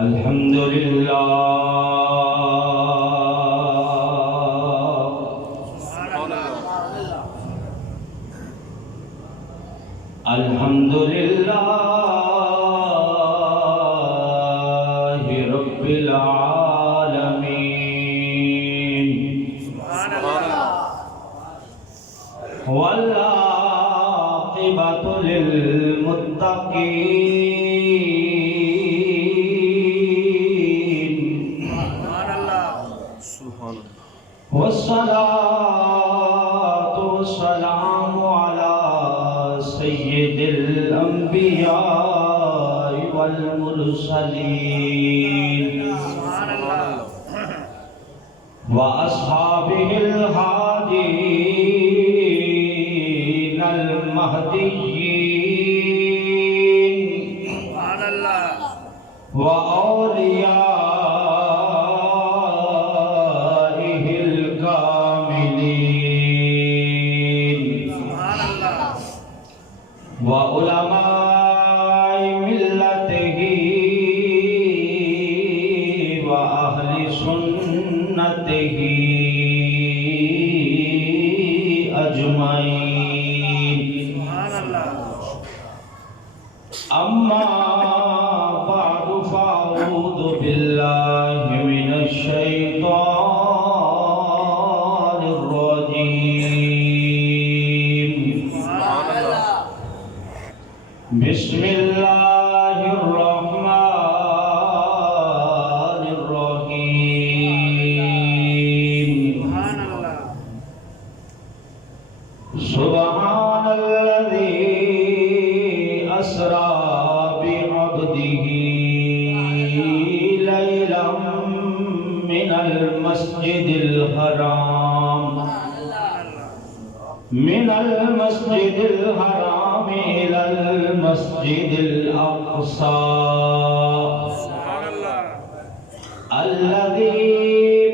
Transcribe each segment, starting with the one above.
الحمد للہ الحمد للہ رب العالمین والعاقبۃ للمتقین والصلاة والسلام على سید الانبیاء والمرسلین واصحابہ الہادین المہدیین واولیاء وعلماء ملته وأهل سنته أجمعين أما بعد فأعوذ بالله من الشيطان الرجيم بسم اللہ الرحمن الرحیم سبحان الذی اسری بعبدہ لیلا من المسجد الحرام إلى المسجد الأقصى الذي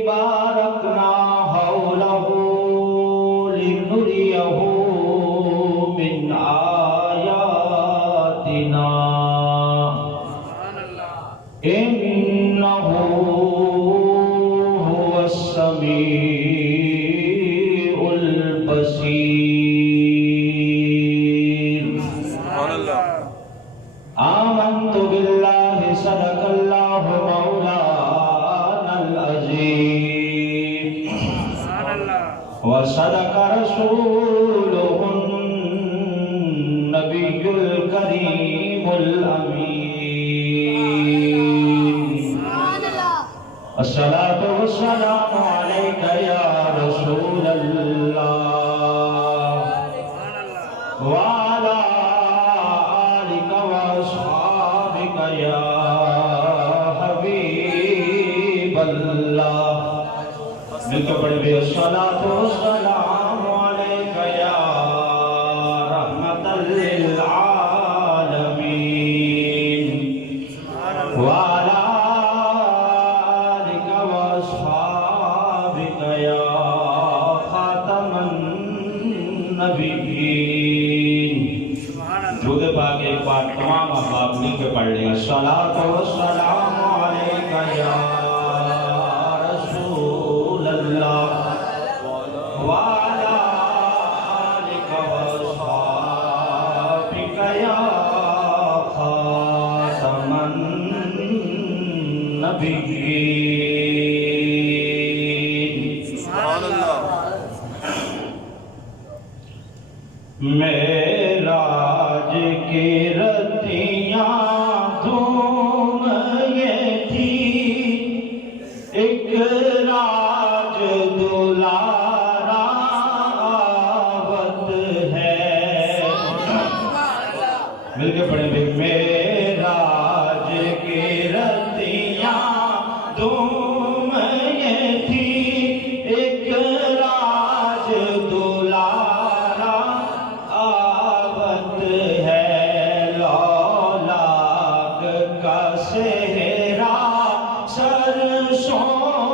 باركنا حوله لنريه من آياتنا إنه هو السميع البصير. آمنت بالله صدق الله مولانا العظيم وصدق رسوله النبي الكريم الأمين. الصلاة والسلام عليك يا رسول الله وعلى آلك وأصحابك يا حبيب الله. مل کے پڑھے بھی الصلاة والسلام عليك يا رحمة للعالمين وعلى آلك وأصحابك يا خاتم النبيين. درود پاک ایک بار تمام احباب مل کے پڑھ لیں. الصلاۃ والسلام علیک یا رسول اللہ وعلی آلک واصحابک یا خاتم النبیین. معراج کی رتیاں دھوم یہ تھی، ایک راج دلارا آوت ہے. مل کے پڑھیں بھی. معراج کی رتیاں دھوم یہ تھی، ایک راج دلارا آوت ہے. لولاک کا سہرا سرسوہت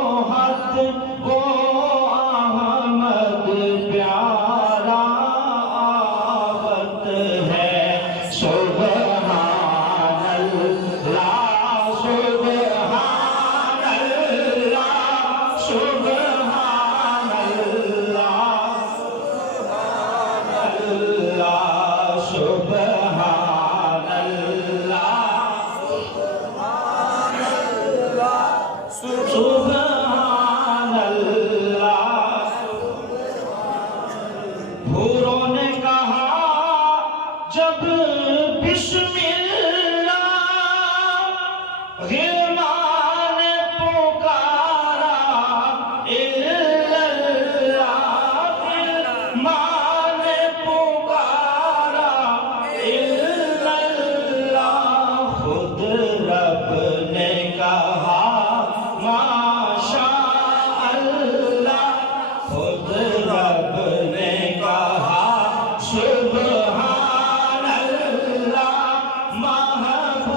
وہ احمد پیارا آوت ہے. سبحان اللہ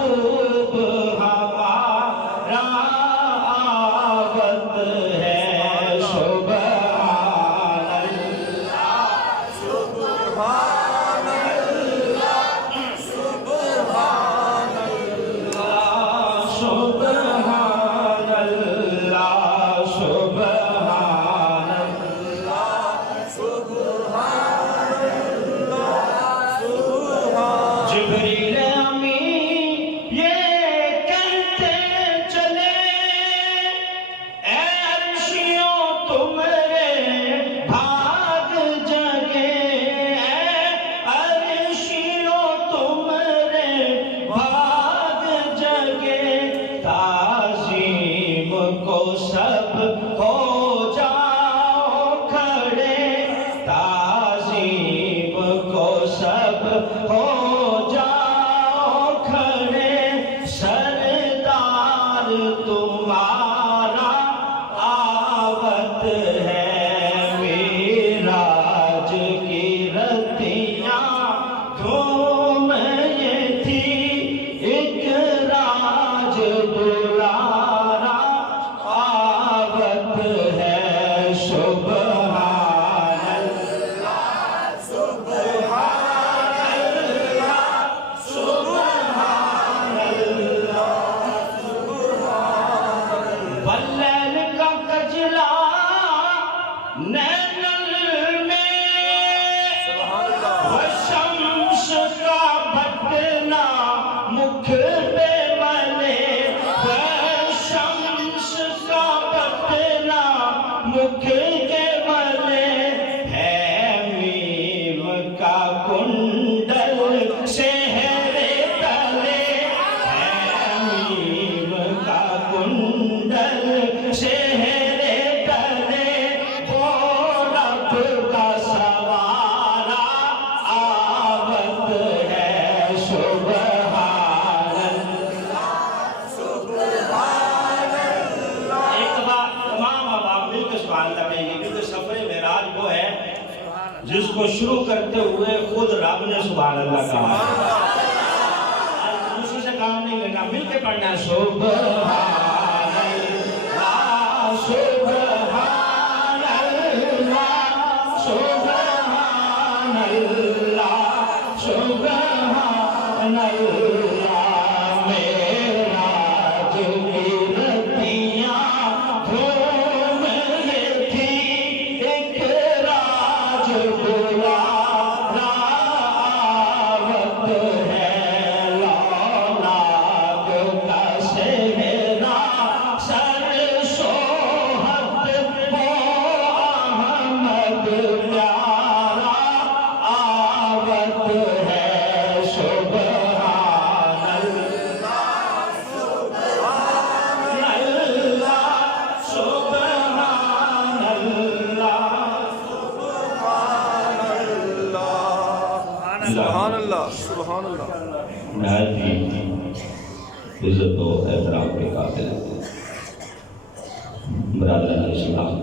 خوب ہمارا آبد ہے سبحان اللہ سبحان اللہ سبحان اللہ سبحان اللہ سبحان جبریل امین یہ کہتے چلے اے عرشیوں تمہارے بھاگ جگے اے عرشیوں تمہارے بھاگ جگے تعظیم کو سب ہو جاؤ کھڑے تعظیم کو سب ہو جاؤ کھڑے سردار تمہارا آوت ہے معراج کی رتیاں دھوم یہ تھی ایک راج دلارا آوت ہے سبحان اللہ سبحان اللہ سبحان اللہ واللیل کا کجلا نینل میں والشمس کا بھٹنا مکھ پہ بنے والشمس کا بھٹنا مکھ کے بنے ہے میم کا کنڈل شہرے تلے ہے میم کا کنڈل شہرے تلے وہ رب کا سوارا آوت ہے سبحان اللہ ایک بار تمام آپ مل کے سبحان اللہ کہیں گے کیونکہ سفر معراج وہ ہے جس کو شروع کرتے ہوئے خود رب نے سبحان اللہ کہا آج دوسرے سے کام نہیں لینا مل کے پڑھنا ہے سبحان اللہ سبحان اللہ سبحان اللہ سبحان اللہ معراج کی رتیاں دھوم یہ تھی ایک راج دلارا آوت ہے لولاک کا سہرا سر سوہت وہ احمد پیارا آوت ہے سبحان اللہ سبحان اللہ سبحان اللہ سبحان اللہ نہایت ہی عزت و احترام کے قابل برادران اسلام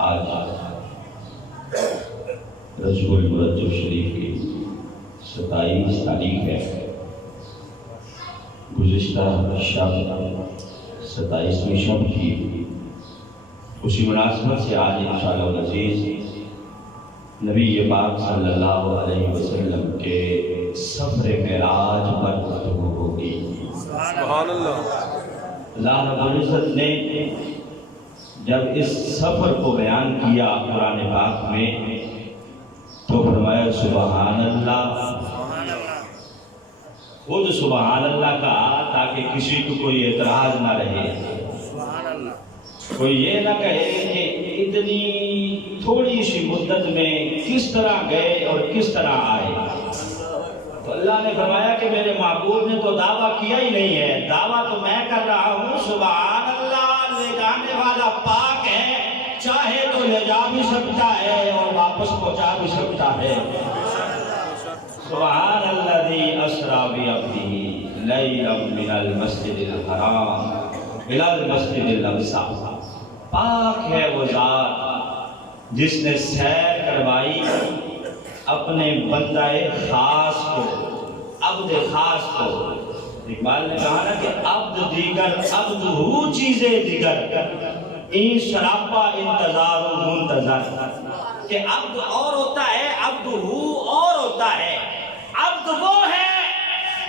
آج رجب المرجب شریف کی 27 تاریخ ہے گزشتہ شب 27ویں شب تھی اسی مناسبت سے آج انشاءاللہ العزیز نبی پاک صلی اللہ علیہ وسلم کے سفر معراج پر گفتگو ہوگی سبحان اللہ اللہ رب العزت نے جب اس سفر کو بیان کیا قرآن پاک میں تو فرمایا سبحان اللہ خود سبحان اللہ کہا تاکہ کسی کو کوئی اعتراض نہ رہے کوئی یہ نہ کہے کہ اتنی تھوڑی سی مدت میں کس طرح گئے اور کس طرح آئے تو اللہ نے فرمایا کہ میرے معبود نے تو دعویٰ کیا ہی نہیں ہے دعویٰ تو میں کر رہا ہوں سبحان اللہ لے جانے والا پاک ہے چاہے تو لے جا بھی سکتا ہے اور واپس پہنچا بھی سکتا ہے سبحان الذی اسری بعبدہ لیلا من المسجد الحرام الی المسجد الاقصی پاک ہے وہ ذات جس نے سیر کروائی اپنے بندہ خاص کو عبد خاص کو اقبال نے کہا نا کہ عبد دیگر عبد ہو چیزیں دیگر این شراپا انتظار و منتظر، کہ عبد اور ہوتا ہے، عبد ہو اور ہوتا ہے۔ عبد وہ ہے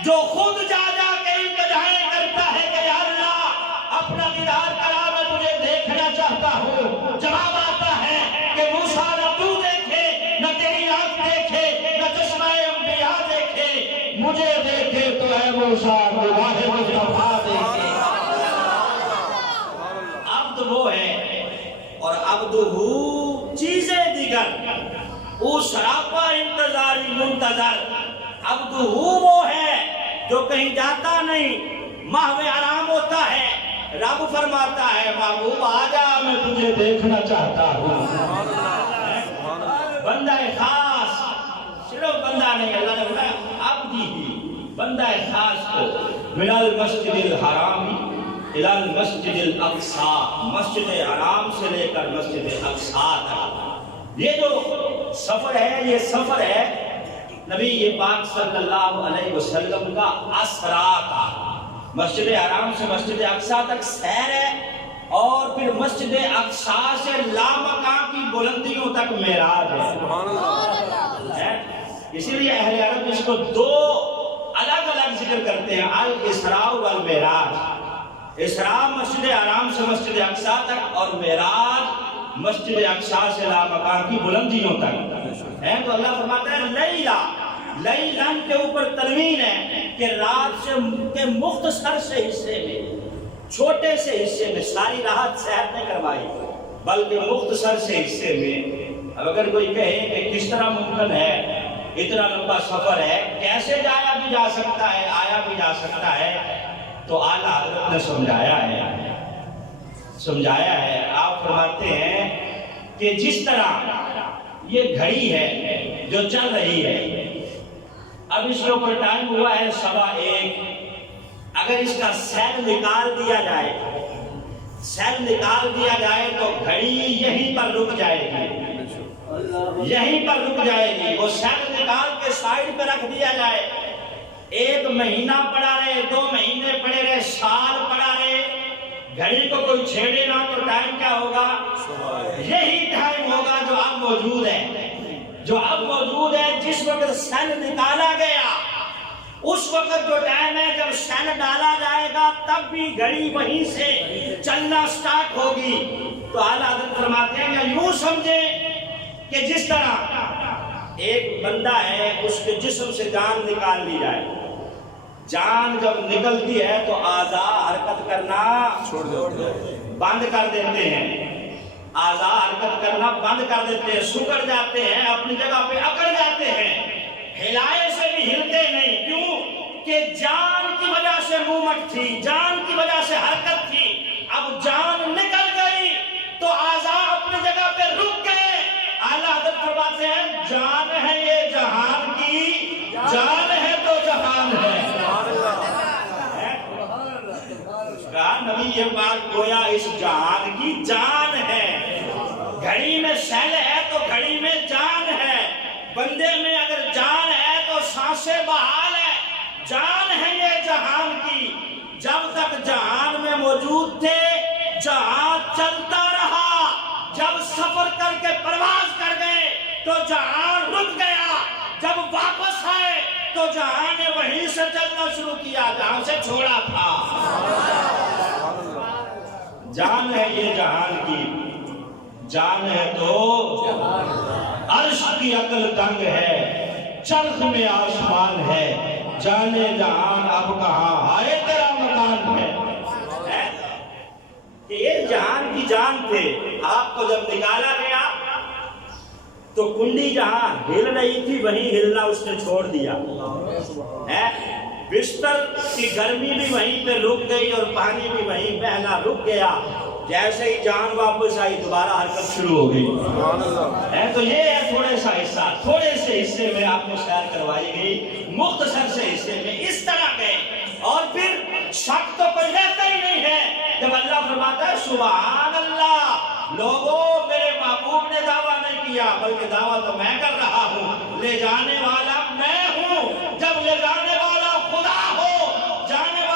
جو خود جا جا کے التجائیں کرتا ہے کہ یا اللہ اپنا دیدار کرا، میں تجھے دیکھنا چاہتا ہوں۔ جواب آتا ہے کہ موسیٰ نہ تو دیکھے، نہ تیری آنکھ دیکھے، نہ چشمہ انبیاء دیکھے، مجھے دیکھے تو اے موسیٰ نگاہ مصطفیٰ دیکھے۔ عبد وہ ہے اور عبد ہو چیزیں دیگر، او شراپا انتظاری منتظر۔ عبد ہو وہ ہے جو کہیں جاتا نہیں، محو آرام ہوتا ہے۔ رب فرماتا ہے محبوب آجا میں تجھے دیکھنا چاہتا ہوں۔ بندہ خاص، صرف بندہ نہیں، اللہ نے بولا عبدی ہی، بندہ خاص کو من المسجد الحرام الی المسجد الاقصی، مسجد حرام سے لے کر مسجد اقصی تک، یہ جو سفر ہے یہ سفر ہے نبی پاک صلی اللہ علیہ وسلم کا اسرا کا۔ مسجد حرام سے مسجد اقصی تک سیر ہے، اور پھر مسجد اقصی سے لامکان کی بلندیوں تک معراج ہے۔ اسی لیے اہل عرب اس کو دو الگ الگ ذکر کرتے ہیں، الاسراء والمعراج۔ اسراء مسجد حرام سے مسجد اقصی تک، اور معراج مسجد اقصی سے لامکان کی بلندیوں تک ہے۔ تو اللہ فرماتا ہے لیلا، لیلن کے اوپر تنوین ہے کہ رات سے کے مختصر سے حصے میں، چھوٹے سے حصے میں، ساری رات سیر نہیں کروائی بلکہ مختصر سے حصے میں۔ اب اگر کوئی کہے کہ کس طرح ممکن ہے، اتنا لمبا سفر ہے، کیسے جایا بھی جا سکتا ہے، آیا بھی جا سکتا ہے، تو اعلیٰ حضرت نے سمجھایا ہے۔ آپ فرماتے ہیں کہ جس طرح یہ گھڑی ہے جو چل رہی ہے، اب اس کے اوپر ٹائم ہوا ہے 1:15، اگر اس کا سیل نکال دیا جائے تو گھڑی یہیں پر رک جائے گی، یہیں پر رک جائے گی۔ وہ سیل نکال کے سائیڈ پہ رکھ دیا جائے، 1 مہینہ پڑا رہے، 2 مہینے پڑے رہے، سال پڑا رہے، گھڑی کو کوئی چھیڑے نہ تو ٹائم کیا ہوگا؟ یہی ٹائم ہوگا جو اب موجود ہے، جو اب موجود ہے۔ جس وقت سیل نکالا گیا اس وقت جو ٹائم ہے، جب سیل ڈالا جائے گا تب بھی گھڑی وہیں سے چلنا سٹارٹ ہوگی۔ تو اعلیٰ حضرت فرماتے ہیں کہ یوں سمجھیں کہ جس طرح ایک بندہ ہے، اس کے جسم سے جان نکال لی جائے، جان جب نکلتی ہے تو اعضاء حرکت کرنا بند کر دیتے ہیں، اعضاء حرکت کرنا بند کر دیتے ہیں، سکڑ جاتے ہیں، اپنی جگہ پہ اکڑ جاتے ہیں، ہلائے سے بھی ہلتے نہیں۔ کیوں؟ کہ جان کی وجہ سے مومنٹ تھی، جان کی وجہ سے حرکت تھی، اب جان نکل گئی تو اعضاء اپنی جگہ پہ رک گئے۔ اعلیٰ حضرت فرماتے ہیں جان ہے یہ جہان کی، جان ہے تو جہان ہے۔ نبی یہ بات گویا اس جہان کی جان ہے۔ گھڑی میں سیل ہے تو گھڑی میں جان ہے، بندے میں اگر جان ہے تو سانسیں بحال ہے، جان ہے یہ جہان کی۔ جب تک جہان میں موجود تھے جہان چلتا رہا، جب سفر کر کے پرواز کر گئے تو جہان رک گیا، جب واپس آئے تو جہان نے وہیں سے چلنا شروع کیا جہاں سے چھوڑا تھا۔ جان ہے یہ جہان کی، جان ہے تو عرش کی عقل تنگ ہے، چرخ میں آسمان ہے، جانے جہان اب کہاں آئے تیرا مکان ہے۔ کہ یہ جہان کی جان تھے، آپ کو جب نکالا گیا تو کنڈی جہاں ہل رہی تھی وہیں ہلنا اس نے چھوڑ دیا، بستر کی گرمی بھی وہیں پہ رک گئی اور پانی بھی وہیں بہنا رک گیا۔ جیسے ہی جان واپس آئی دوبارہ حرکت شروع ہو گئی۔ تو یہ ہے تھوڑے سا حصہ، تھوڑے سے حصے میں آپ کو سیر کروائی گئی، مختصر سے حصے میں اس طرح گئے۔ اور پھر شک تو کوئی رہتا ہی نہیں ہے جب اللہ فرماتا ہے سبحان اللہ، لوگوں میرے محبوب نے دعویٰ نہیں کیا بلکہ دعویٰ تو میں کر رہا ہوں، لے جانے والا میں ہوں۔ جب لے جانے والا خدا ہو، جانے والا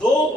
2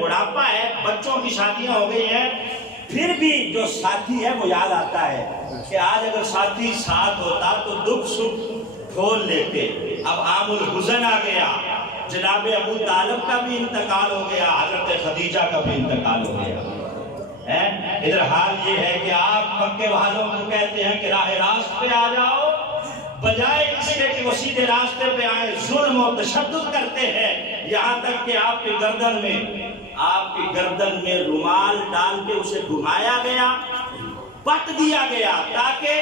بڑھاپا ہے، بچوں کی شادیاں ہو گئی ہیں، پھر بھی جو ساتھی ہے وہ یاد آتا ہے کہ آج اگر ساتھی ساتھ ہوتا تو دکھ سکھ کھول لیتے۔ اب عام الحزن آ گیا، جناب ابو طالب کا بھی انتقال ہو گیا، حضرت خدیجہ کا بھی انتقال ہو گیا۔ ادھر حال یہ ہے کہ آپ مکے والوں کو کہتے ہیں کہ راہ راست پہ آ جاؤ، بجائے اس کے کہ وہ سیدھے راستے پہ آئے ظلم و تشدد کرتے ہیں، یہاں تک کہ آپ کی گردن میں رومال ڈال کے اسے گھمایا گیا، پٹ دیا گیا تاکہ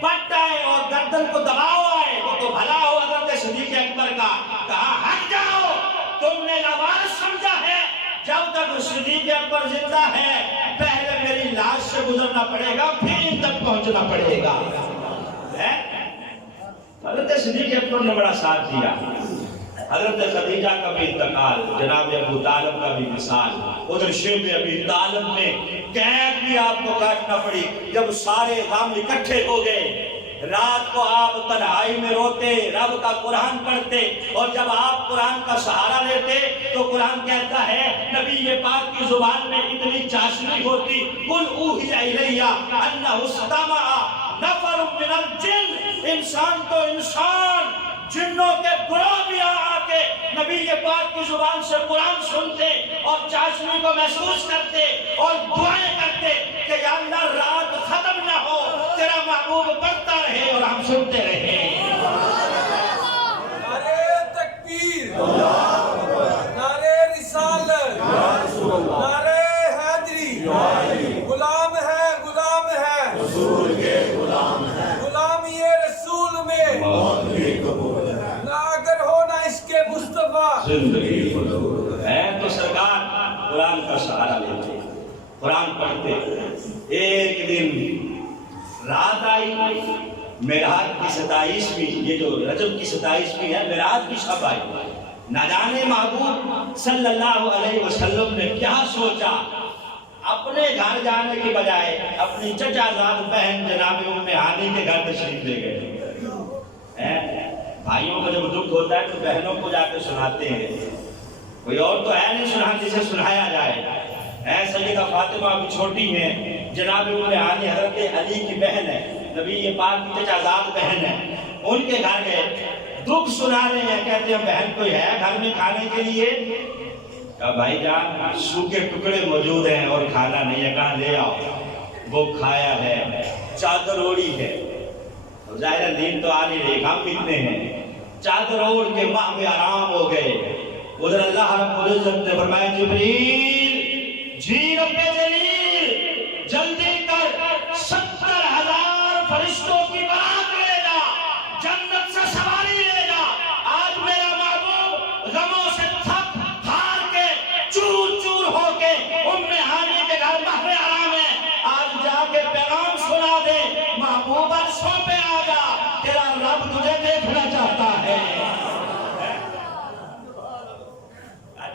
پٹ آئے اور گردن کو دباؤ آئے۔ وہ تو بھلا ہو حضرت صدیق اکبر کا، کہا ہٹ جاؤ، تم نے لاوارث سمجھا ہے، جب تک صدیق اکبر زندہ ہے پہلے میری لاش سے گزرنا پڑے گا، پھر ان تک پہنچنا پڑے گا۔ حضرت صدیق اکبر نے بڑا ساتھ دیا۔ حضرت خدیجہ کا بھی انتقال، جناب ابو طالب کا بھی وصال، ادھر شیب ابی طالب میں قید بھی آپ کو کاٹنا پڑی۔ جب سارے غم اکٹھے ہو گئے، رات کو آپ تنہائی میں روتے، رب کا قرآن پڑھتے، اور جب آپ قرآن کا سہارا لیتے تو قرآن کہتا ہے نبی پاک کی زبان میں اتنی چاشنی ہوتی، قل اوحی الیہ انہ استمع نفر من الجن، انسان تو انسان، جنوں کے گروہ بھی آ کے نبی پاک کی زبان سے قرآن سنتے اور چاشنی کو محسوس کرتے اور دعائیں کرتے کہ یا اللہ رات ختم نہ ہو، تیرا محبوب پڑھتا رہے اور ہم سنتے رہے۔ نعرہ تکبیر، نعرہ رسالت، نعرہ حیدری، غلام ہے، غلام ہے، رسول کے غلام ہے، غلامی رسول میں نہ اگر ہو نہ اس کے مصطفیٰ زندگی ہے تو سرکار قرآن کا سہارا لیتے، قرآن پڑھتے۔ ایک دن رات آئی، معراج کی 27ویں، یہ جو رجب کی 27ویں ہے، معراج کی شب آئی۔ نہ جانے محبوب صلی اللہ علیہ وسلم نے کیا سوچا، اپنے گھر جانے کی بجائے اپنی چچا زاد بہن جناب ام ہانی کے گھر تشریف لے گئے۔ بھائیوں کو جب دکھ ہوتا ہے تو بہنوں کو جا کے سناتے ہیں، کوئی اور تو ہے نہیں سنانے جسے سنایا جائے۔ سیدہ فاطمہ بھی چھوٹی ہیں، جناب ام ہانی حضرت علی کی بہن ہے، نبی پاک کی چچا زاد بہن ہے، ان کے گھر گئے، دکھ سنا رہے ہیں، کہتے ہیں بہن کوئی ہے گھر میں کھانے کے لیے؟ کہا بھائی جان سوکھے ٹکڑے موجود ہیں اور کھانا نہیں ہے، کہاں لے آؤ۔ وہ کھایا ہے، چادر اوڑی ہے، ظاہر نیند تو آ نہیں رہی، ہم اتنے ہیں، چادر اوڑ کے ماہ میں آرام ہو گئے۔ ادھر اللہ رب العزت نے فرمایا جبریل جی رب جلیل جلدی کر 70,000 فرشتوں کی بارات لے جا، جنت سے سواری لے جا، آج میرا محبوب غموں سے تھک ہار کے چور چور ہو کے ام ہانی کے گھر ماہ آرام ہے، آج جا کے پیغام سنا دے محبوب عرشوں پہ آ جا، تیرا رب تجھے دیکھنا چاہتا ہے۔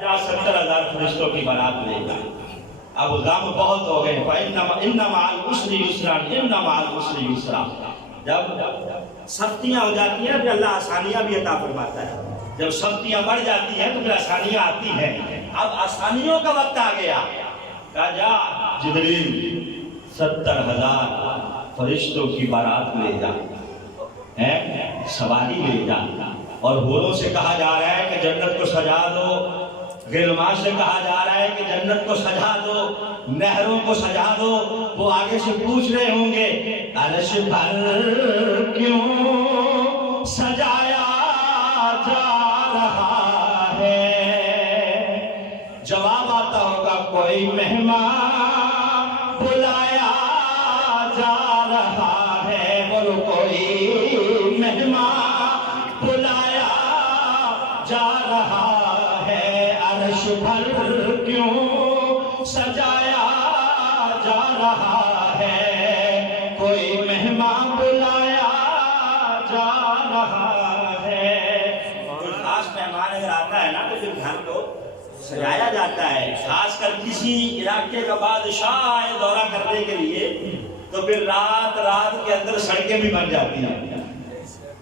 جا 70,000 فرشتوں کی بارات لے جا۔ اب غم بہت ہو گئے، فَإِنَّ مَعَ الْعُسْرِ يُسْرًا إِنَّ مَعَ الْعُسْرِ يُسْرًا۔ جب سختیاں ہو جاتی ہیں پھر اللہ آسانیاں بھی عطا فرماتا ہے، جب سختیاں بڑھ جاتی ہیں تو پھر آسانیاں آتی ہیں۔ اب آسانیوں کا وقت آ گیا، کہا جا جبریل 70,000 فرشتوں کی بارات لے جا، سواری لے جا، اور حوروں سے کہا جا رہا ہے کہ جنت کو سجا دو، غلمان سے کہا جا رہا ہے کہ جنت کو سجا دو، نہروں کو سجا دو۔ وہ آگے سے پوچھ رہے ہوں گے عرش پر کیوں سجایا جا رہا ہے، جواب آتا ہوگا کوئی مہمان بلایا جا رہا ہے، بولو کوئی مہمان بلایا جا رہا ہے، عرش پر کیوں سجایا جا رہا ہے، کوئی مہمان بلایا جا رہا ہے۔ کوئی خاص مہمان اگر آتا ہے نا تو پھر گھر کو سجایا جاتا ہے، خاص کر کسی علاقے کا بادشاہ آئے دورہ کرنے کے لیے تو پھر رات کے اندر سڑکیں بھی بن جاتی ہیں۔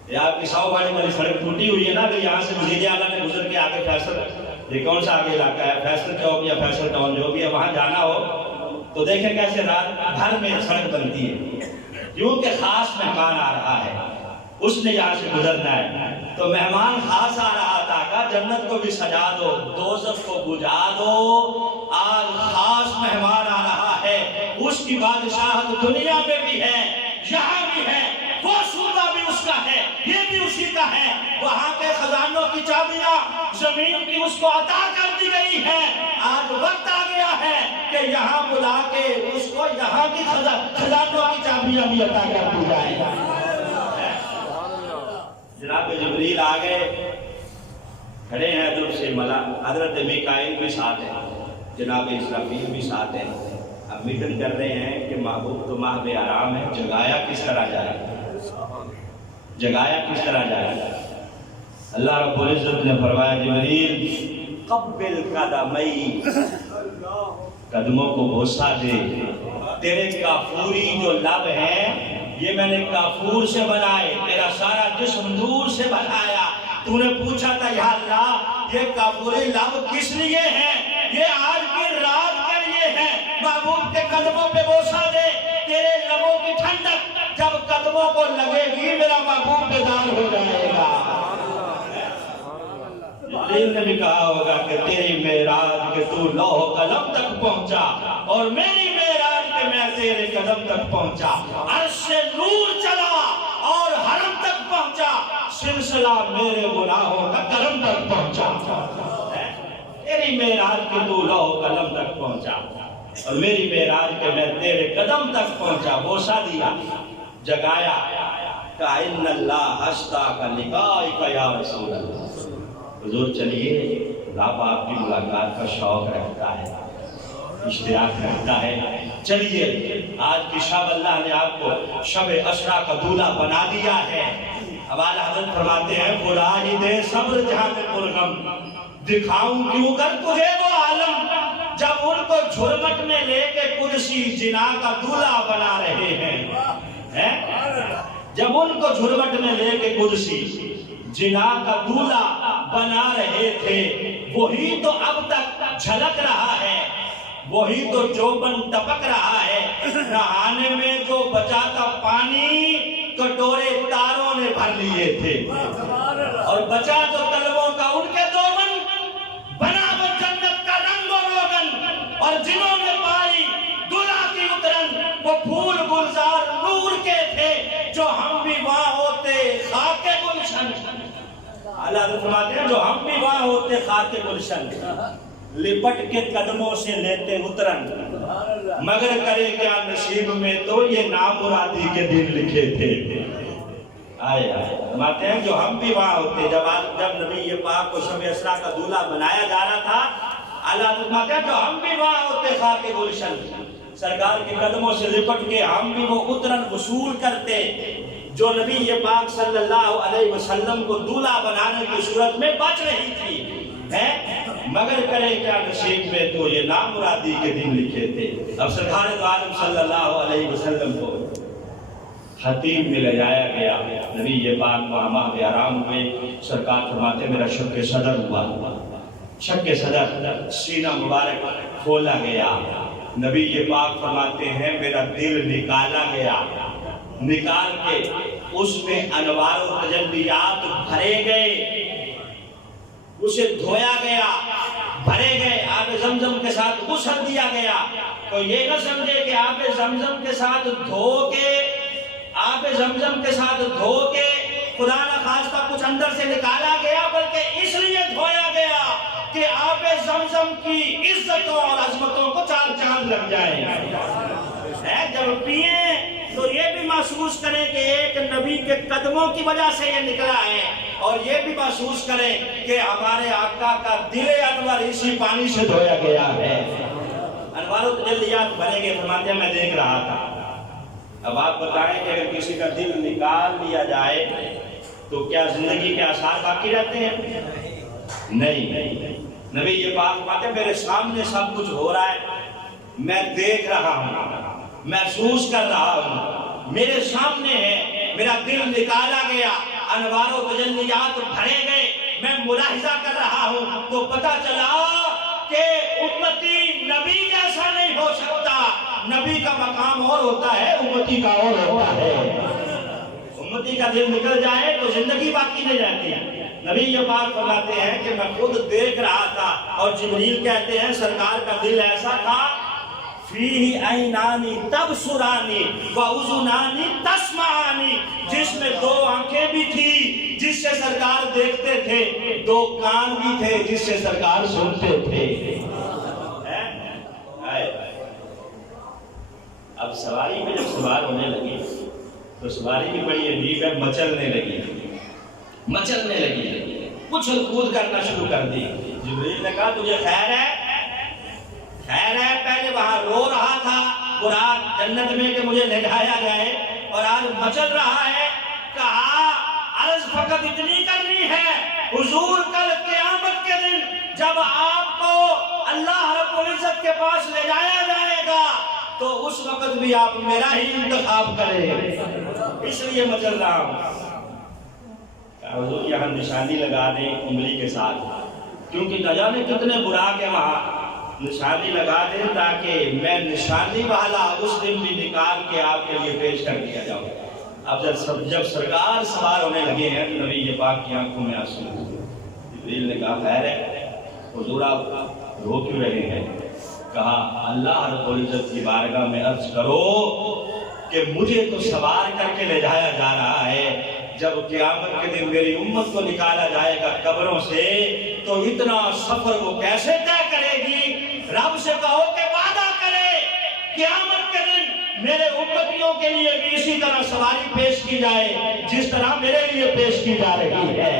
یا آپ کی ساؤ باڑی والی سڑک ٹوٹی ہوئی ہے نا، تو یہاں سے وزیر اعلیٰ نے گزر کے آگے فیصل یہ کون سا آگے علاقہ ہے، فیصل چوک یا فیصل ٹاؤن جو بھی ہے، وہاں جانا ہو تو دیکھیں کیسے رات بھر میں سڑک بنتی ہے، کیونکہ خاص مہمان آ رہا ہے، اس نے یہاں سے گزرنا ہے، تو مہمان خاص آ رہا تھا کہ جنت کو بھی سجا دو، دوزخ کو بجھا دو، آج خاص مہمان آ رہا ہے، اس کی بادشاہت دنیا میں بھی ہے، یہاں بھی ہے، وہ سودا بھی اس کا ہے، یہ بھی اسی کا ہے، وہاں کے خزانوں کی چابیاں زمین کی اس کو عطا کر دی گئی ہے، آج وقت آ گیا ہے کہ یہاں بلا کے اس کو یہاں کی خزانوں کی چابیاں بھی عطا کر دی جائیں۔ جناب جبریل آگئے، کھڑے ہیں ادب سے، حضرت میکائیل بھی ساتھ ہیں، جناب اسرافیل بھی ساتھ ہیں، اب میٹنگ کر رہے ہیں کہ محبوب تو ماہ بے آرام ہے، جگایا کس طرح جائے، جگایا کس طرح جائے۔ اللہ رب العزت نے فرمایا جبریل قبل قدمی، قدموں کو بوسہ دے، تیرے کافوری جو لب ہیں یہ میں نے کافور سے بنائے، تیرا سارا جسم نور سے بنایا، تو نے پوچھا تھا یا اللہ یہ کافوری لب کس لیے ہیں، یہ آج کی رات کے لیے ہیں، محبوب کے قدموں پہ بوسہ دے، تیرے لبوں کی ٹھنڈک جب قدموں کو لگے گی میرا محبوب بیدار ہو جائے گا۔ جبریل نے بھی کہا ہوگا کہ تیری معراج کے تو لوح قلم تک پہنچا اور میری معراج کے میں تیرے قدم تک پہنچا، عرش سے نور چلا اور حرم تک پہنچا، سلسلہ میرے گناہوں کا کرم تک پہنچا، تیری معراج کے تو لوح قلم تک پہنچا اور میری معراج کے میں تیرے قدم تک پہنچا، بوسہ دیا، جگایا، کہا ان اللہ اشتاق لقائک یا رسول اللہ، حضور چلیے رب آپ کی ملاقات کا شوق رکھتا ہے، اشتیاق رکھتا ہے، چلیے آج کی شب اللہ نے آپ کو شب عشرہ کا دولہا بنا دیا ہے۔ حوالہ حضرت فرماتے ہیں خدا ہی دے صبر جہاں میں پرغم، دکھاؤں کیوں کر تجھے وہ عالم، جب ان کو جھرمٹ میں لے کے قدسی جنا کا دولہا بنا رہے ہیں، جب ان کو جھرمٹ میں لے کے قدسی جنا کا دولہا بنا رہے تھے، وہی تو اب تک جھلک رہا ہے، وہی تو جوبن ٹپک رہا ہے، نہانے میں جو بچا تھا پانی کٹورے تاروں نے بھر لیے تھے، اور بچا تو طلبوں کا ان کے دومن، بنا وہ جنت کا رنگ و روغن، اور جنہوں نے پائی دلہا کی اترن وہ پھول گلزار نور کے تھے، جو ہم بھی وہاں ہوتے خاک گلشن، اللہ حضرت فرماتے ہیں جو ہم بھی وہاں ہوتے خاک گلشن، لپٹ کے قدموں سے لیتے اترن، مگر کرے کیا نصیب میں تو یہ نامرادی کے دن لکھے تھے، آئے فرماتے ہیں جو ہم بھی وہاں ہوتے، جب نبی پاک کو شب اسرا کا دولہا بنایا جا رہا تھا، اللہ حضرت فرماتے ہیں جو ہم بھی وہاں ہوتے خاک گلشن، سرکار کے قدموں سے لپٹ کے ہم بھی وہ اترن وصول کرتے جو نبی پاک صلی اللہ علیہ وسلم کو دولہا بنانے کی صورت میں بچ رہی تھی، مگر کرے کیا نصیب میں تو یہ نامرادی کے دن لکھے تھے۔ اب سرکار دو عالم صلی اللہ علیہ وسلم کو خطیب میں لے جایا گیا، نبی پاک وہاں ماہ بے آرام ہوئے، سرکار فرماتے میرا شق صدر ہوا، شق صدر سینہ مبارک کھولا گیا، نبی پاک فرماتے ہیں میرا دل نکالا گیا، نکال کے اس میں انوار و تجلیات بھرے گئے، اسے دھویا گیا، بھرے گئے، آب زمزم کے ساتھ غسل دیا گیا، تو یہ نہ سمجھے کہ آب زمزم کے ساتھ دھو کے خدا نہ خواستہ کچھ اندر سے نکالا گیا، بلکہ اس لیے دھویا گیا کہ آب زمزم کی عزتوں اور عظمتوں کو چار چاند لگ جائیں، جب پیئیں تو یہ بھی محسوس کریں کہ ایک نبی کے قدموں کی وجہ سے یہ نکلا ہے، اور یہ بھی محسوس کریں کہ ہمارے آقا کا دل انور اسی پانی سے دھویا گیا ہے، انوار و تجلیات بھرے گئے۔ فرماتے ہیں میں دیکھ رہا تھا، اب آپ بتائیں کہ اگر کسی کا دل نکال لیا جائے تو کیا زندگی کے آثار باقی رہتے ہیں؟ نہیں، نبی یہ بات فرماتے ہیں میرے سامنے سب کچھ ہو رہا ہے، میں دیکھ رہا ہوں، محسوس کر رہا ہوں، میرے سامنے ہے، میرا دل نکالا گیا، انوار و تجلیات بھرے گئے، میں ملاحظہ کر رہا ہوں تو پتہ چلا کہ امتی نبی جیسا نہیں ہو سکتا. نبی کا مقام اور ہوتا ہے، امتی کا اور ہوتا ہے. امتی کا دل نکل جائے تو زندگی باقی نہیں رہتی. نبی یہ بات فرماتے ہیں کہ میں خود دیکھ رہا تھا اور جبریل کہتے ہیں سرکار کا دل ایسا تھا فیہ عینانی تبصرانی و اذنانی تسمعانی، جس میں 2 آنکھیں بھی تھی جس سے سرکار دیکھتے تھے، 2 کان بھی تھے جس سے سرکار سنتے تھے. اب سواری میں جب سوار ہونے لگی تو سواری بھی بڑی عجیب ہے، مچلنے لگی اچھل کود کرنا شروع کر دی. جبریل نے کہا تجھے خیر ہے؟ پہلے وہاں رو رہا تھا برا جنت میں کہ مجھے لٹایا جائے، اور آج مچل رہا ہے. کہا عرض فقط اتنی کرنی ہے، حضور کل قیامت کے دن جب آپ کو اللہ رب العزت کے پاس لے جایا جائے گا تو اس وقت بھی آپ میرا ہی انتخاب کریں، اس لیے مچل رہا ہوں. حضور یہاں نشانی لگا دیں انگلی کے ساتھ، کیونکہ نہ جانے کتنے براق ہیں وہاں. نشانی لگا دیں تاکہ میں نشانی والا اس دن بھی نکال کے آپ کے لیے پیش کر دیا جاؤں. اب جب سرکار سوار ہونے لگے ہیں نبی یہ پاک کی آنکھوں میں آنسو. جبریل نے کہا خیر ہے حضور آپ رو کیوں رہے ہیں؟ کہا اللہ رب العزت کی بارگاہ میں عرض کرو کہ مجھے تو سوار کر کے لے جایا جا رہا ہے، جب قیامت کے دن میری امت کو نکالا جائے گا قبروں سے تو اتنا سفر وہ کیسے طے کرے گی؟ رب سے کہو کہ وعدہ کرے قیامت کے دن میرے امتیوں کے لیے بھی اسی طرح سواری پیش کی جائے جس طرح میرے لیے پیش کی جا رہی ہے.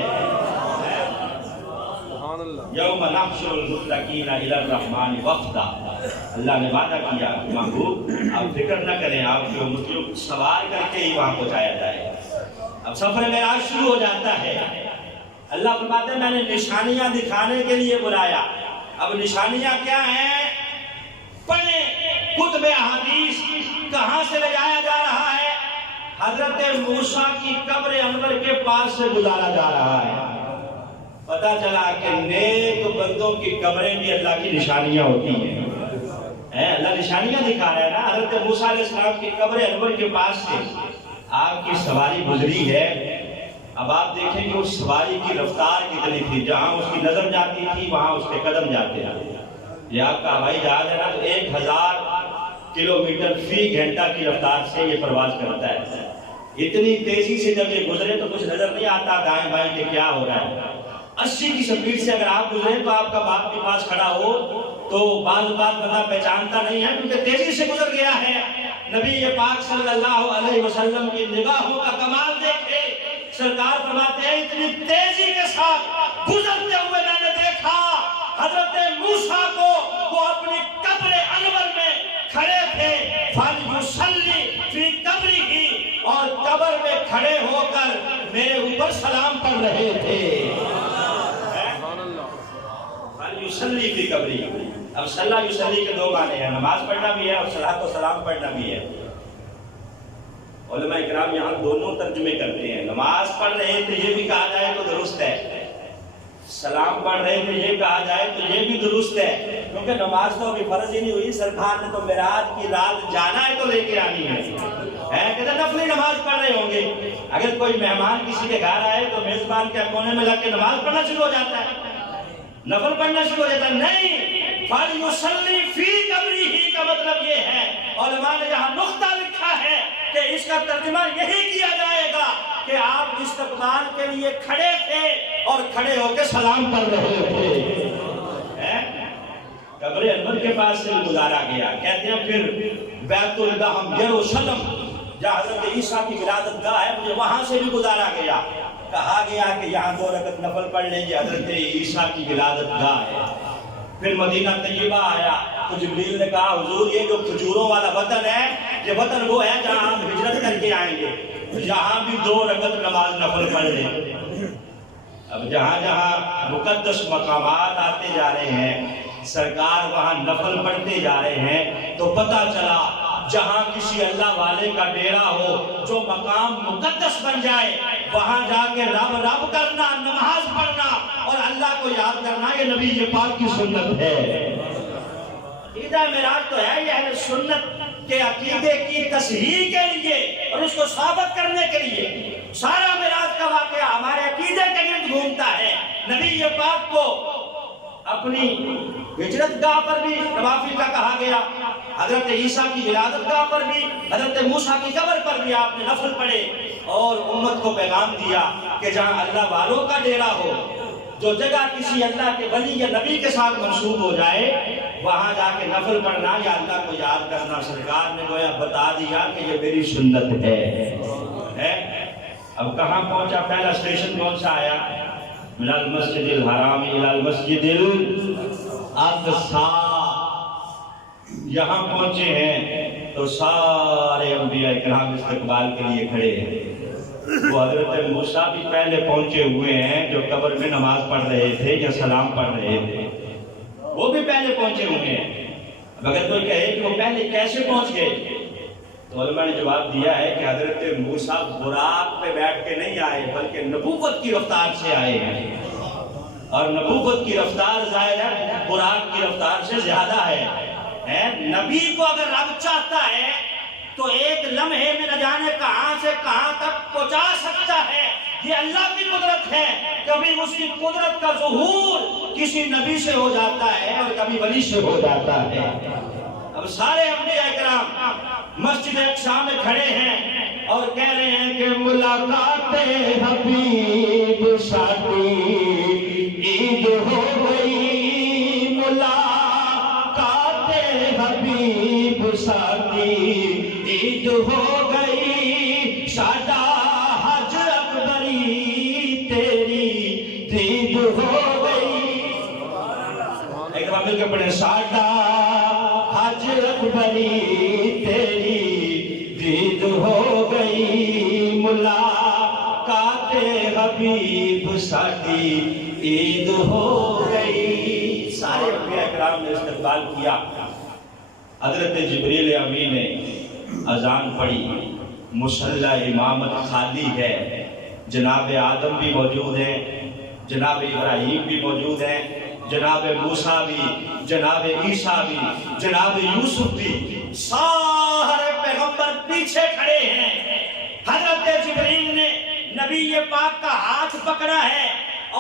یوم نحشر المتقین الی الرحمن وفدا. اللہ نے وعدہ کیا محبوب آپ فکر نہ کریں، آپ کے امتیوں کو سوار کر کے ہی وہاں پہنچایا جائے. اب سفر معراج شروع ہو جاتا ہے. اللہ فرماتے ہیں میں نے نشانیاں دکھانے کے لیے بلایا. اب نشانیاں کیا ہیں؟ پڑھیں کتب احادیث. کہاں سے لے جایا جا رہا ہے؟ حضرت موسیٰ کی قبر انور کے پاس سے گزارا جا رہا ہے. پتہ چلا کہ نیک بندوں کی قبریں بھی اللہ کی نشانیاں ہوتی ہیں. اللہ نشانیاں دکھا رہا ہے نا. حضرت موسیٰ علیہ السلام کی قبر انور کے پاس سے آپ کی سواری گزری ہے. اب آپ دیکھیں کہ اس سواری کی رفتار کتنی تھی. جہاں اس کی نظر جاتی تھی وہاں اس کے قدم جاتے ہیں. یہ آپ کا ہوائی جہاز ہے نا تو 1000 کلومیٹر فی گھنٹہ کی رفتار سے یہ پرواز کرتا ہے. اتنی تیزی سے جب یہ گزرے تو کچھ نظر نہیں آتا دائیں بائیں کہ کیا ہو رہا ہے. 80 کی سپیڈ سے اگر آپ گزرے تو آپ کا باپ کے پاس کھڑا ہو تو بعض بات بندہ پہچانتا نہیں ہے کیونکہ تیزی سے گزر گیا ہے. نبی پاک صلی اللہ علیہ وسلم کی نگاہوں کا کمال دیکھے. سرکار فرماتے ہیں اتنی تیزی کے ساتھ گزرتے ہوئے میں نے دیکھا حضرت موسیٰ کو وہ اپنی قبر انور میں کھڑے تھے. فَلْيُصَلِّ فِي قَبْرِهِ، اور قبر میں کھڑے ہو کر میرے اوپر سلام پڑھ رہے تھے. فَلْيُصَلِّ فِي قَبْرِهِ. اب صلی یصلی کے 2 معنی ہیں، نماز پڑھنا بھی ہے اور صلاۃ و سلام پڑھنا بھی ہے. علماء اکرام یہاں دونوں ترجمے کرتے ہیں. نماز پڑھ رہے تھے یہ بھی کہا جائے تو درست ہے، سلام پڑھ رہے تھے یہ کہا جائے تو یہ بھی درست ہے، کیونکہ نماز تو ابھی فرض ہی نہیں ہوئی. سرکار نے تو معراج کی رات جانا ہے تو لے کے آنی ہے. کہتے نفلی نماز پڑھ رہے ہوں گے. اگر کوئی مہمان کسی کے گھر آئے تو میزبان کے کونے میں لگ کے نماز پڑھنا شروع ہو جاتا ہے، نفل پڑھنا شروع ہو جاتا ہے. نہیں، فَلْيُصَلِّ فِي قَبْرِهِ کا مطلب یہ ہے. علماء نے جہاں نقطہ لکھا ہے کہ اس کا ترجمہ یہی کیا جائے گا کہ آپ استقبال کے لیے کھڑے تھے اور کھڑے ہو کے سلام پڑھ رہے تھے. قبر انور کے پاس سے گزارا گیا. کہتے ہیں پھر بیت اللحم یروشلم جہاں حضرت عیسیٰ کی ولادت گاہ ہے مجھے وہاں سے بھی گزارا گیا. کہا گیا کہ یہاں 2 رکعت نفل پڑھ لیں گے، حضرت عیسیٰ کی ولادت گاہ ہے. پھر مدینہ طیبہ آیا تو جبریل نے کہا حضور یہ جو کھجوروں والا وطن ہے یہ وطن وہ ہے جہاں ہم ہجرت کر کے آئیں گے، یہاں بھی 2 رکعت نماز نفل پڑھ لیں. اب جہاں جہاں مقدس مقامات آتے جا رہے ہیں سرکار وہاں نفل پڑھتے جا رہے ہیں تو پتہ چلا جہاں کسی اللہ والے کا ڈیرا ہو جو مقام مقدس بن جائے وہاں جا کے رب رب کرنا، نماز پڑھنا اور اللہ کو یاد کرنا، یہ نبی یہ پاک کی سنت ہے۔ عقیدہ معراج تو ہے یہ اہل سنت کے عقیدے کی تصحیح کے لیے اور اس کو ثابت کرنے کے لیے۔ سارا معراج کا واقعہ ہمارے عقیدے کے گرد گھومتا ہے۔ نبی یہ پاک کو اپنی ہجرت گاہ پر بھی نوافل کا کہا گیا، حضرت عیسیٰ کی ولادت گاہ پر بھی، حضرت موسیٰ کی قبر پر بھی آپ نے نفل پڑھے اور امت کو پیغام دیا کہ جہاں اللہ والوں کا ڈیرا ہو، جو جگہ کسی اللہ کے ولی یا نبی کے ساتھ منسوب ہو جائے، وہاں جا کے نفل پڑھنا یا اللہ کو یاد کرنا۔ سرکار نے گویا بتا دیا کہ یہ میری سنت ہے۔ اب کہاں پہنچا؟ پہلا اسٹیشن کون سا آیا؟ من المسجد الحرام الى المسجد الاقصی۔ یہاں پہنچے ہیں تو سارے انبیاء کرام استقبال کے لیے کھڑے ہیں۔ وہ حضرت موسیٰ بھی پہلے پہنچے ہوئے ہیں جو قبر میں نماز پڑھ رہے تھے یا سلام پڑھ رہے تھے، وہ بھی پہلے پہنچے ہوئے ہیں۔ اب اگر کوئی کہے کہ وہ پہلے کیسے پہنچ گئے تو علماء نے جواب دیا ہے کہ حضرت موسیٰ براق پہ بیٹھ کے نہیں آئے بلکہ نبوت کی رفتار سے آئے ہیں، اور نبوت کی رفتار ظاہر ہے براق کی رفتار سے زیادہ ہے۔ نبی کو اگر رب چاہتا ہے تو ایک لمحے میں نہ جانے کہاں سے کہاں تک پہنچا سکتا ہے، یہ اللہ کی قدرت ہے۔ کبھی اس کی قدرت کا ظہور کسی نبی سے ہو جاتا ہے اور کبھی ولی سے ہو جاتا ہے۔ اب سارے انبیاء کرام مسجد اقصی میں کھڑے ہیں اور کہہ رہے ہیں کہ ملاقات حبیب شادی عید ہو گئی، ملاقات حبیب شادی عید ہو گئی، شادہ حج اکبری تیری دید ہو گئی۔ ایک بار مل کے پڑھیں، شادہ حج اکبری تیری دید ہو گئی، ملاقات حبیب ساڈی عید ہو گئی۔ سارے انبیاء کرام نے استقبال کیا۔ حضرت جبریل امین نے اذان پڑھی، مصلی امامت خالی ہے، جناب آدم بھی موجود ہیں، جناب ابراہیم بھی موجود ہیں، جناب موسیٰ بھی، جناب عیسیٰ بھی، جناب یوسف بھی، سارے پیغمبر پیچھے کھڑے ہیں۔ حضرت جبریل نے نبی پاک کا ہاتھ پکڑا ہے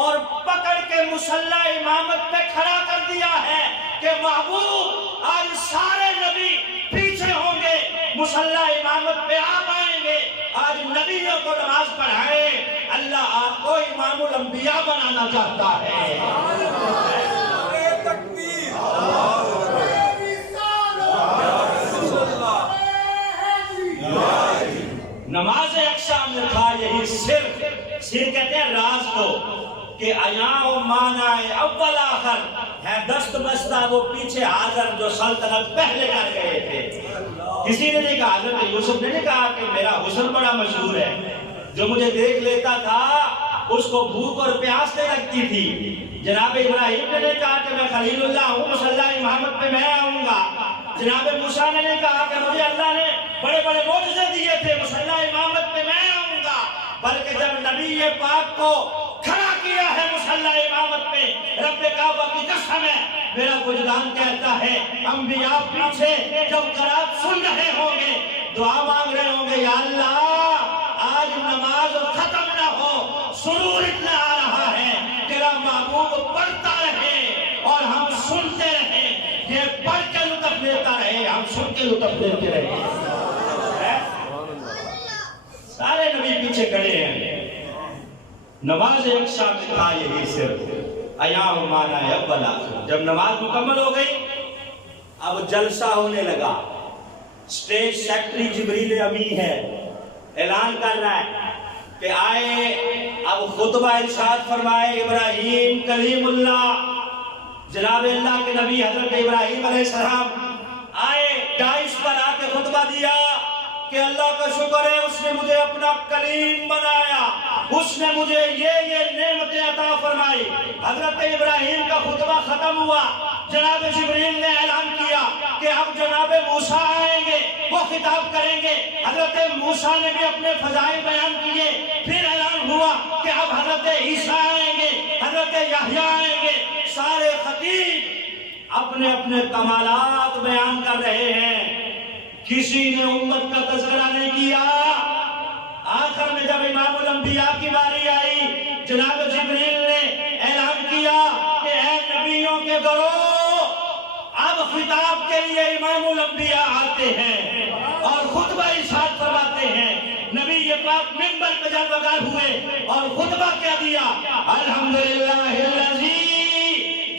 اور پکڑ کے مصلی امامت پہ کھڑا کر دیا ہے کہ محبوب آج سارے نبی پیچھے ہوں گے، مصلی امامت پہ آپ آئیں گے، آج نبیوں کو نماز پڑھائیں۔ اللہ آپ کو امام الانبیاء بنانا چاہتا ہے۔ نماز اقصی میں تھا یہی سر کہتے ہیں راز کو، کہ ایاں و مانا اول آخر ہے دست بستہ وہ پیچھے حاضر جو سلطنت پہلے کر گئے تھے۔ کسی نے نہیں کہا، حضرت یوسف نے نہیں کہا کہ میرا حسن بڑا مشہور ہے، جو مجھے دیکھ لیتا تھا اس کو بھوک اور پیاس نہیں لگتی تھی۔ جناب ابراہیم نے نہیں کہا کہ میں خلیل اللہ ہوں، مصلی امامت پہ میں آؤں گا۔ جناب موسیٰ نے نہیں کہا کہ مجھے اللہ نے بڑے بڑے معجزے دیے تھے، مصلی امامت پہ میں آؤں گا، بلکہ جب نبی پاک کو کھڑا کیا ہے مصلی امامت پہ، رب کعبہ کی قسم ہے میرا وجدان کہتا ہے انبیاء پیچھے جب قرات سن رہے ہوں گے، دعا مانگ رہے ہوں گے، یا اللہ آج نماز ختم نہ ہو، سرور اتنا آ رہا ہے، تیرا محبوب پڑھتا رہے اور ہم سنتے رہے، یہ پڑھ کے لطف لیتا رہے، ہم سن کے لطف لیتے رہے۔ سارے نبی پیچھے کھڑے ہیں۔ نماز اقصی میں تھا یہی صرف ایام مانا اول آخر۔ جب نماز مکمل ہو گئی اب جلسہ ہونے لگا۔ اسٹیج سیکٹری جبریل امین ہے، اعلان کر رہا ہے کہ آئے اب خطبہ ارشاد فرمائے۔ ابراہیم کلیم اللہ، جناب اللہ کے نبی حضرت ابراہیم علیہ السلام آئے، ڈائش پر آ کے خطبہ دیا کہ اللہ کا شکر ہے اس نے مجھے اپنا کلیم بنایا، اس نے مجھے یہ نعمتیں عطا فرمائی۔ حضرت ابراہیم کا خطبہ ختم ہوا، جناب جبریل نے اعلان کیا کہ اب جناب موسیٰ آئیں گے، وہ خطاب کریں گے۔ حضرت موسیٰ نے بھی اپنے فضائل بیان کیے، پھر اعلان معلوم ہوا کہ اب حضرت عیسیٰ آئیں گے، حضرت یحییٰ آئیں گے. سارے خطیب اپنے اپنے کمالات بیان کر رہے ہیں، کسی نے امت کا تذکرہ نہیں کیا. آخر میں جب امام الانبیاء کی باری آئی، جناب جبریل نے اعلان کیا کہ اے نبیوں کے گروہ، اب خطاب کے لیے امام الانبیاء آتے ہیں اور خطبہ ارشاد فرماتے ہیں. نبی یہ پاک منبر پہ جلوگر ہوئے اور خطبہ کیا دیا، الحمدللہ الذی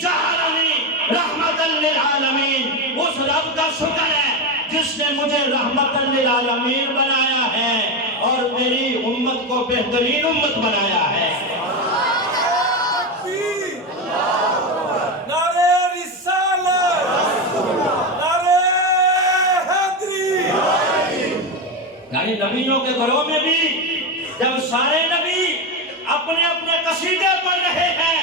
جعلنی رحمتا للعالمین. اس رب کا شکر ہے جس نے مجھے رحمتا للعالمین بنایا ہے اور میری امت کو بہترین امت بنایا ہے. نعرہ رسالت، نعرہ حیدری. یعنی نبیوں کے گھروں میں بھی جب سارے نبی اپنے اپنے قصیدے پڑھ رہے ہیں،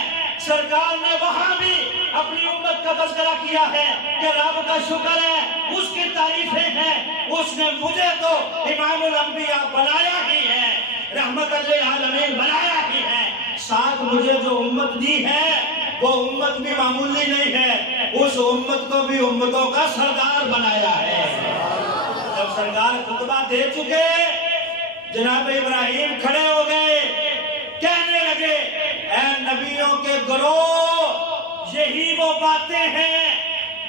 سرکار نے وہاں بھی اپنی امت کا تذکرہ کیا ہے کہ رب کا شکر ہے، اس کی تعریفیں ہیں، اس نے مجھے تو امام الانبیاء بنایا ہی ہے، رحمت للعالمین بنایا ہی ہے، ساتھ مجھے جو امت دی ہے وہ امت بھی معمولی نہیں ہے، اس امت کو بھی امتوں کا سردار بنایا ہے. جب سرکار خطبہ دے چکے، جناب ابراہیم کھڑے ہو گئے، کہنے لگے اے نبیوں کے گروہ، یہی وہ باتیں ہیں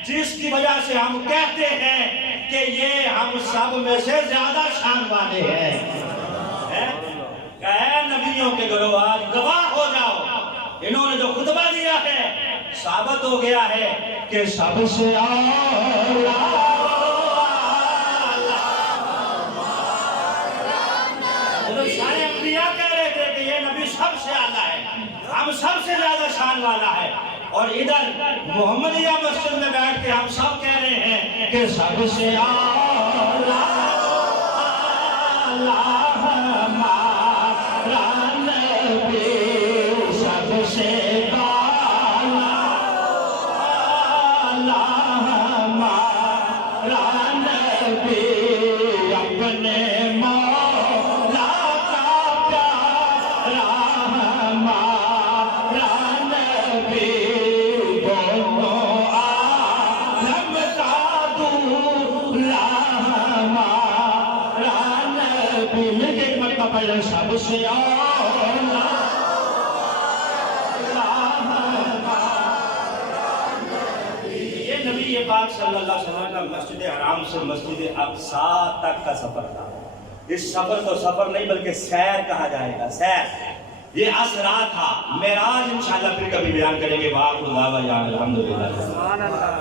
جس کی وجہ سے ہم کہتے ہیں کہ یہ ہم سب میں سے زیادہ شان والے ہیں. اے نبیوں کے گروہ، آج گواہ ہو جاؤ، انہوں نے جو خطبہ دیا ہے ثابت ہو گیا ہے کہ سب سے سارے انبیاء کہہ رہے تھے کہ یہ نبی سب سے اعلیٰ ہے، ہم سب سے زیادہ شان والا ہے، اور ادھر محمدیہ مسجد میں بیٹھ کے ہم سب کہہ رہے ہیں کہ سب سے اعلیٰ ہمارا نبی، سب سے بالا ہمارا نبی، اپنے سب سے یہ نبی پاک صلی اللہ علیہ وسلم کا مسجد حرام سے مسجد اقصی تک کا سفر تھا. اس سفر کو سفر نہیں بلکہ سیر کہا جائے گا، سیر. یہ اسرا تھا، معراج انشاءاللہ پھر کبھی بیان کریں گے. واقع الحمدللہ.